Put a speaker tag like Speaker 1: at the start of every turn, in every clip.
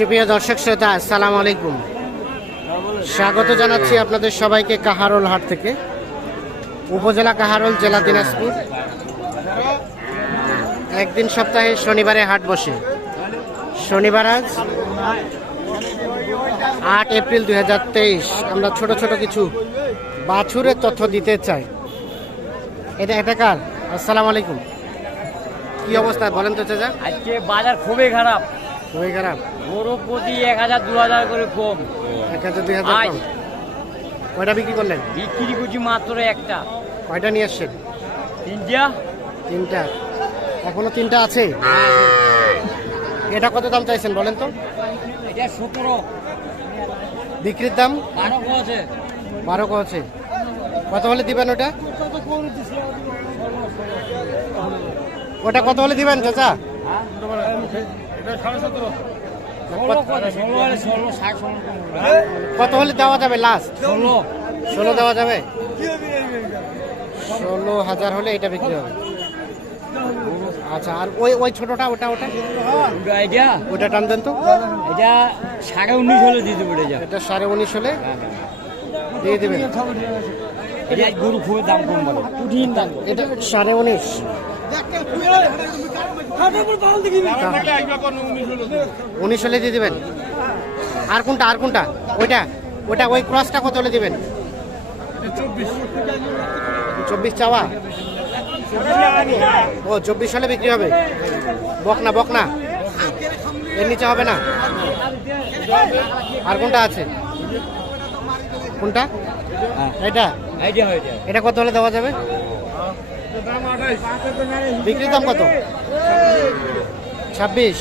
Speaker 1: সুপ্রিয় দর্শক শ্রোতা, আসসালামু আলাইকুম। স্বাগত জানাচ্ছি আপনাদের সবাইকে কাহারোল হাট থেকে। উপজেলা কাহারোল, জেলা দিনাজপুর। একদিন সপ্তাহে শনিবারে হাট বসে। শনিবার আজ আট এপ্রিল দুই হাজার তেইশ। আমরা ছোট ছোট কিছু বাছুরের তথ্য দিতে চাই। এটা এটা কার? আসসালামু আলাইকুম। কি অবস্থা বলেন তো চাচা।
Speaker 2: আজকে বাজার খুবই খারাপ।
Speaker 1: খুবই খারাপ?
Speaker 2: গরু প্রতি এক হাজার দু হাজার করে কম।
Speaker 1: এক হাজার দুই হাজার। কম। কয়টা বিক্রি করলেন?
Speaker 2: বিক্রি করছি মাত্র একটা।
Speaker 1: কয়টা নিয়ে আসছেন?
Speaker 2: তিনটা।
Speaker 1: তিনটা। এখনও তিনটা আছে? এটা কত দাম চাইছেন বলেন তো?
Speaker 2: এটা সতেরো।
Speaker 1: বিক্রির দাম?
Speaker 2: বারো আছে।
Speaker 1: বারো কো আছে। কত হলে দিবেন ওটা? ওটা কত হলে দিবেন চাচা?
Speaker 2: ষোলো
Speaker 1: কত? হলে দেওয়া যাবে লাস্ট
Speaker 2: ষোলো।
Speaker 1: ষোলো দেওয়া যাবে? ষোলো হাজার হলে এটা বিক্রি হবে। আচ্ছা আর ওই ওই ছোটটা ওটা ওটা?
Speaker 2: ওটা এটা
Speaker 1: ওটা টান দেন তো।
Speaker 2: এটা সাড়ে উনিশ হলে দিয়ে দেবো এটা।
Speaker 1: এটা সাড়ে উনিশ হলে দিয়ে দেবেন।
Speaker 2: এটা গরু খুবই দাম কম বলে।
Speaker 1: এটা সাড়ে উনিশ। উনিশ হলে দিয়ে দেবেন। আর কোনটা আর কোনটা? ওইটা ওইটা ওই ক্রসটা কত হলে দেবেন? চব্বিশ চাওয়া? ও চব্বিশ হলে বিক্রি হবে। বকনা বকনা। এর নিচে হবে না? আর কোনটা আছে? কোনটা? এটা এটা কত হলে দেওয়া যাবে? বিক্রির দাম কত? ছাব্বিশ।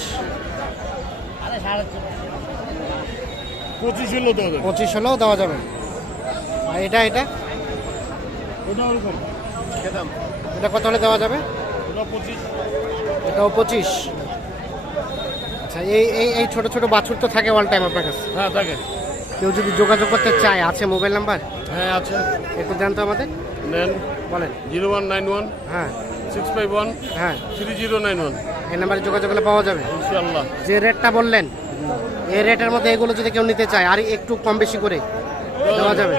Speaker 3: পঁচিশ হলো তো ওদের
Speaker 1: পঁচিশ হলেও দেওয়া যাবে। আর এটা এটা? এটা কত হলে দেওয়া যাবে? এটাও পঁচিশ। আচ্ছা এই এই এই ছোটো ছোটো বাছুর তো থাকে অল টাইম আপনার কাছে।
Speaker 3: হ্যাঁ থাকে।
Speaker 1: কেউ যদি যোগাযোগ করতে চায় আছে মোবাইল নাম্বার?
Speaker 3: হ্যাঁ আছে।
Speaker 1: একটু দেন তো আমাদের। বলেন।
Speaker 3: জিরো ওয়ান নাইন ওয়ান
Speaker 1: হ্যাঁ।
Speaker 3: সিক্স ফাইভ ওয়ান
Speaker 1: হ্যাঁ।
Speaker 3: Three zero nine one.
Speaker 1: এই নাম্বারে যোগাযোগ করলে পাওয়া যাবে।
Speaker 3: ইনশাল্লাহ
Speaker 1: যে রেটটা বললেন এই রেটের মধ্যে এগুলো যদি কেউ নিতে চায় আর একটু কম বেশি করে দেওয়া যাবে।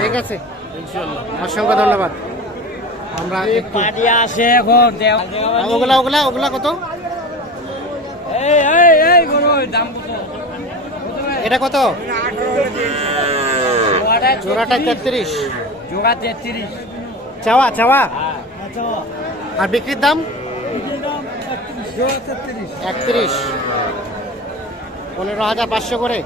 Speaker 1: ঠিক আছে?
Speaker 3: ইনশাল্লাহ
Speaker 1: অসংখ্য ধন্যবাদ। আমরা একটু
Speaker 2: আসে এখন
Speaker 1: ওগুলা ওগুলা ওগুলা কত?
Speaker 2: এই এই এই গরু দাম কত?
Speaker 1: এটা কত?
Speaker 2: জোড়াটা
Speaker 1: তেত্রিশ।
Speaker 2: জোড়া তেত্রিশ
Speaker 1: চাওয়া চাওয়া?
Speaker 2: হ্যাঁ
Speaker 1: আর বিক্রির দাম? একত্রিশ। পনেরো হাজার পাঁচশো করে।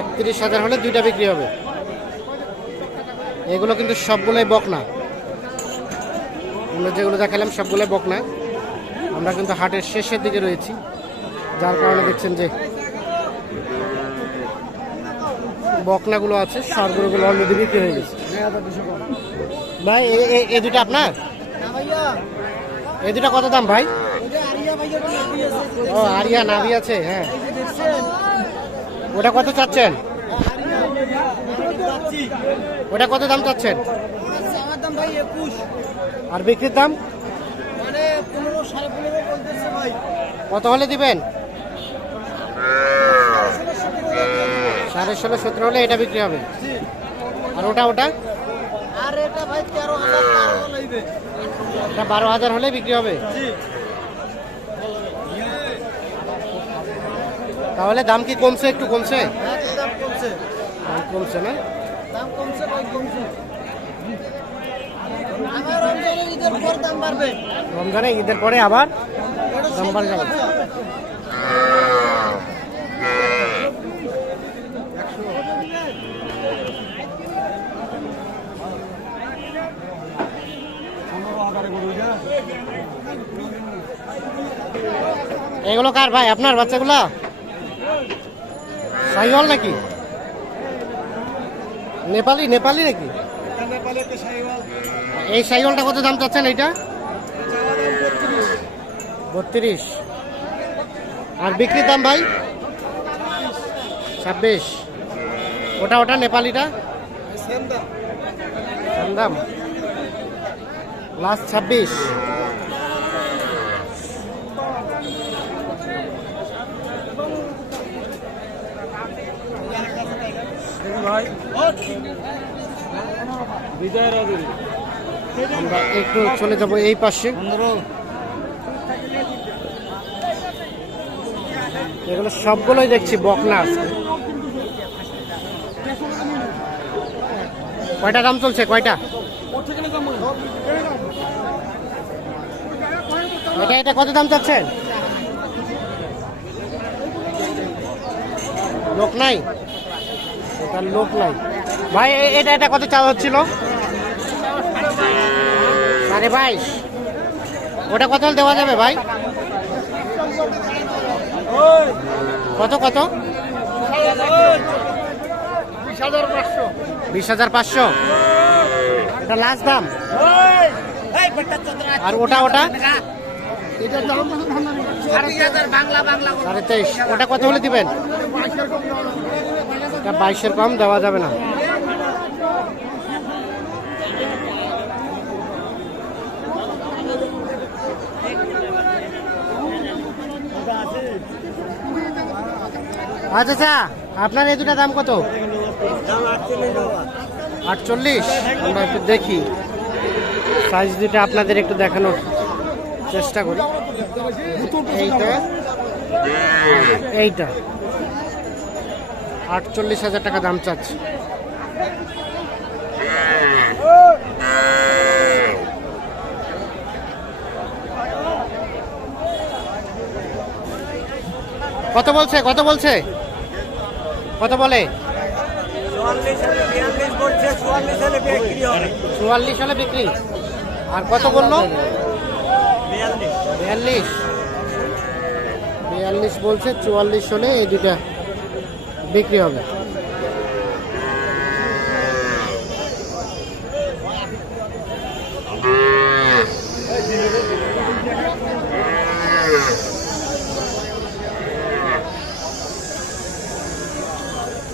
Speaker 1: একত্রিশ হাজার হলে দুইটা বিক্রি হবে। এগুলো কিন্তু সবগুলোই বকনা। আমরা যেগুলো দেখালাম সবগুলোই বকনা। আমরা কিন্তু হাটের শেষের দিকে রয়েছি। যার কারণে দেখছেন যে বকনাগুলো আছে, সারগুলোগুলো অলরেডি বিক্রি হয়ে গেছে। ভাই, এ- এ- এ দুটো আপনার? এই দুটো কত দাম ভাই? ও, আরিয়া নাভি আছে হ্যাঁ। ওটা কত চাচ্ছেন? ওটা কত দাম চাচ্ছেন? আর বিক্রির দাম? কত হলে দিবেন? সাড়ে ষোলো সতেরো হলে এটা বিক্রি হবে। আর ওটা ওটা?
Speaker 4: আর এটা ভাই তেরো বারো
Speaker 1: এটা বারো হাজার হলে বিক্রি হবে। তাহলে দাম কি কমছে একটু কমছে?
Speaker 4: দাম কমছে
Speaker 1: না?
Speaker 4: দাম কমছে কমছে। বাড়বে।
Speaker 1: রমজানে ঈদের পরে আবার দাম বাড়ে এগুলো কার ভাই? আপনার বাচ্চাগুলা? সাইওয়াল নাকি? নেপালি নেপালি নাকি? এই সাইওয়ালটা কত দাম চাচ্ছেন এইটা? বত্রিশ। আর বিক্রির দাম ভাই? ছাব্বিশ। ওটা ওটা নেপালিটা?
Speaker 4: সেম
Speaker 1: লাস্ট ছাব্বিশ। আমরা একটু চলে যাব এই পাশে। এগুলো সবগুলোই দেখছি বকনা কয়টা দাম চলছে? কয়টা? এটা এটা কত দাম চাচ্ছেন? লোক নাই? এটা লোক নাই। ভাই এটা এটা কত চাওয়া হচ্ছিল? সাড়ে বাইশ। ওটা কত হলে দেওয়া যাবে ভাই? কত কত? বিশ হাজার পাঁচশো। এটা লাস্ট দাম। আর ওটা ওটা? তেইশ। ওটা কত হলে দিবেন? বাইশের কম দেওয়া যাবে না। আচ্ছা আচ্ছা। আপনার এই দুটা দাম কত? আটচল্লিশ। আমরা একটু দেখি। সাইজ দুটা আপনাদের একটু দেখানোর চেষ্টা করি। এইটা। এইটা। আটচল্লিশ হাজার টাকা দাম চাচ্ছে। কত বলছে? কত বলছে? কত বলে? চুয়াল্লিশ হলে বিক্রি আর কত বলল? বিয়াল্লিশ। বিয়াল্লিশ। বলছে চুয়াল্লিশ হলে এই দুটা বিক্রি হবে।